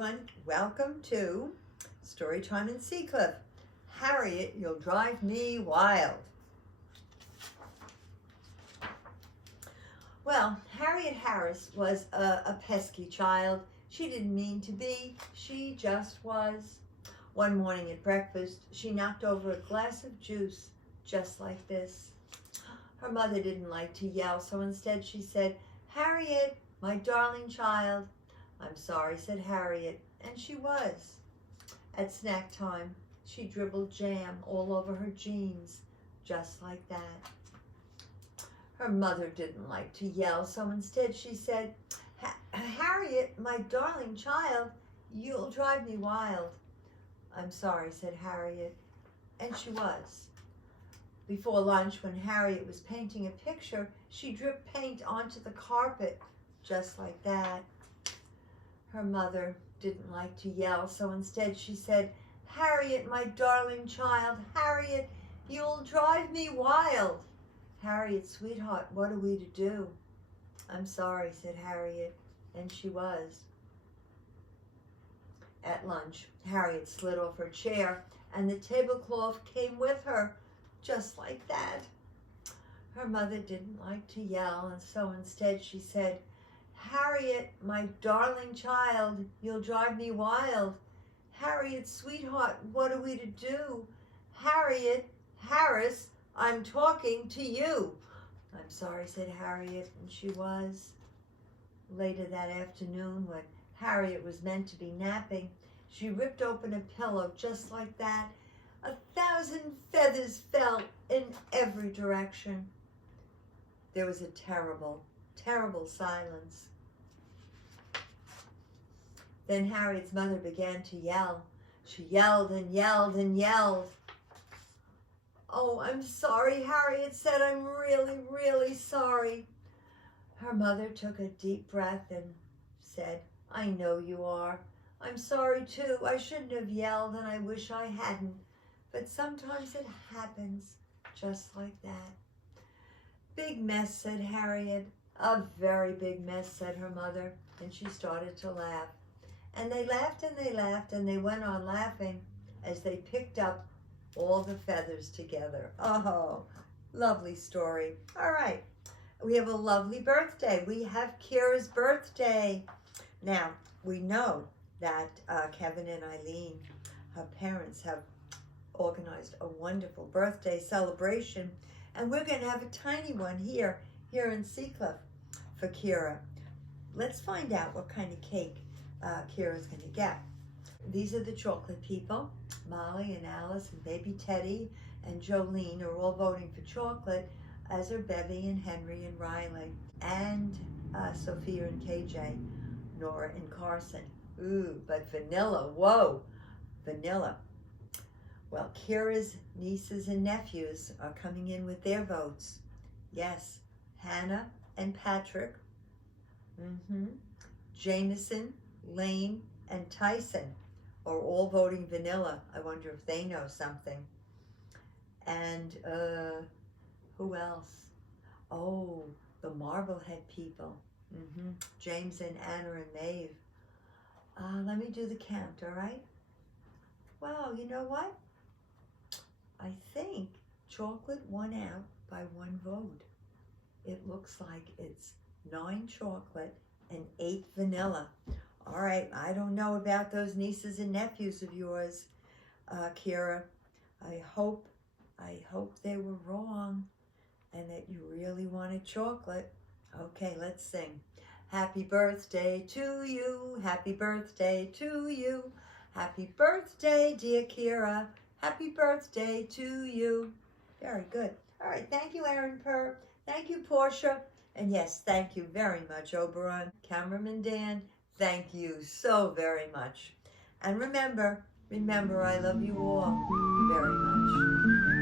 everyone. Welcome to Storytime in Seacliff. Harriet, you'll drive me wild. Well, Harriet Harris was a pesky child. She didn't mean to be. She just was. One morning at breakfast, she knocked over a glass of juice just like this. Her mother didn't like to yell, so instead she said, "Harriet, my darling child." "I'm sorry," said Harriet, and she was. At snack time, she dribbled jam all over her jeans, just like that. Her mother didn't like to yell, so instead she said, "Harriet, my darling child, you'll drive me wild." "I'm sorry," said Harriet, and she was. Before lunch, when Harriet was painting a picture, she dripped paint onto the carpet, just like that. Her mother didn't like to yell, so instead she said, "Harriet, my darling child, Harriet, you'll drive me wild." "Harriet, sweetheart, what are we to do?" "I'm sorry," said Harriet, and she was. At lunch, Harriet slid off her chair, and the tablecloth came with her, just like that. Her mother didn't like to yell, and so instead she said, "Harriet, my darling child, you'll drive me wild. Harriet, sweetheart, what are we to do? Harriet, Harris, I'm talking to you." "I'm sorry," said Harriet, and she was. Later that afternoon, when Harriet was meant to be napping, she ripped open a pillow just like that. 1,000 feathers fell in every direction. There was a terrible, terrible silence. Then Harriet's mother began to yell. She yelled and yelled and yelled. "Oh, I'm sorry," Harriet said. "I'm really, really sorry." Her mother took a deep breath and said, "I know you are. I'm sorry too. I shouldn't have yelled, and I wish I hadn't. But sometimes it happens just like that." "Big mess," said Harriet. "A very big mess," said her mother, and she started to laugh. And they laughed and they laughed and they went on laughing as they picked up all the feathers together. Oh, lovely story. All right, we have a lovely birthday. We have Kira's birthday. Now, we know that Kevin and Eileen, her parents, have organized a wonderful birthday celebration, and we're going to have a tiny one here in Seacliff for Kira. Let's find out what kind of cake Kira's going to get. These are the chocolate people. Molly and Alice and baby Teddy and Jolene are all voting for chocolate, as are Bevy and Henry and Riley, and Sophia and KJ, Nora and Carson. Ooh, but vanilla, whoa, vanilla. Well, Kira's nieces and nephews are coming in with their votes. Yes, Hannah and Patrick, Jameson, Lane, and Tyson are all voting vanilla. I wonder if they know something. And who else? Oh, the Marblehead people. James and Anna and Maeve. Let me do the count, all right? Well, you know what? I think chocolate won out by one vote. It looks like it's 9 chocolate and 8 vanilla. All right, I don't know about those nieces and nephews of yours, Kira. I hope they were wrong and that you really wanted chocolate. Okay, let's sing. Happy birthday to you, happy birthday to you. Happy birthday, dear Kira. Happy birthday to you. Very good. All right, thank you, Aaron Purr. Thank you, Portia. And yes, thank you very much, Oberon. Cameraman Dan, thank you so very much. And remember, I love you all very much.